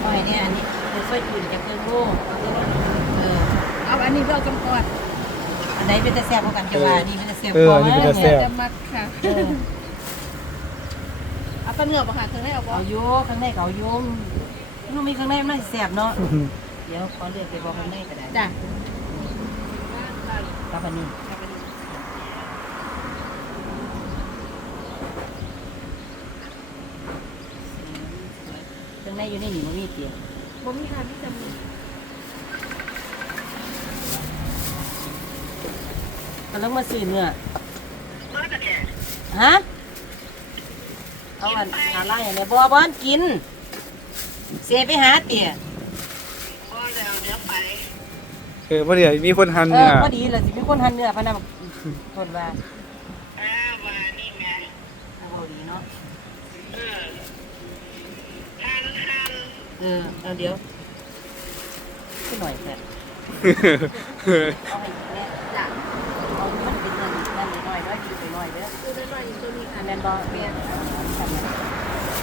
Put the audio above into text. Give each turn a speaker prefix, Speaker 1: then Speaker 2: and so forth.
Speaker 1: อยเนี่ยอันนี้เป็นซอยจุ่นจากเครื่องโล่เอาอันนี้เราจำก่อนอันไหนเป็นตะแซ่บกว่ากันจะว่านี่เป็นตะแซ่บกว่าเนี่ยจะมักค่ะเอาข้าวเหนียวป่ะค่ะข้างในเอาโยข้างในเอาโยมนุ่มมีข้างในมันน่าแซ่บเนาะเดี๋ยวขอเลือกไปบอกข้างในก็ได้จ้ะครับอันนี้ข้างในอยู่ในหนีมันมีเตียงมันมีค่ะพี่จำมันต้องมาซื้อเนื้อฮะเอาอันอะไรอย่างเนี้ยบ้านกินเสียไปหาเตี๋ย
Speaker 2: พอดีมีคนหันเนี่ย
Speaker 1: พอดีเลยสิมีคนหันเนื้อพนันคนว่าว่านี่ไงพอดีเนาะเอาเดี๋ยวขึ้นหน่อยแค่เอาให้แม่จ้ะเอามันเป็นเงินนั่นหน่อยน้อยดีไปหน่อยเด้อคือน้อยตัวนี้ค่ะแมนบอลเมีย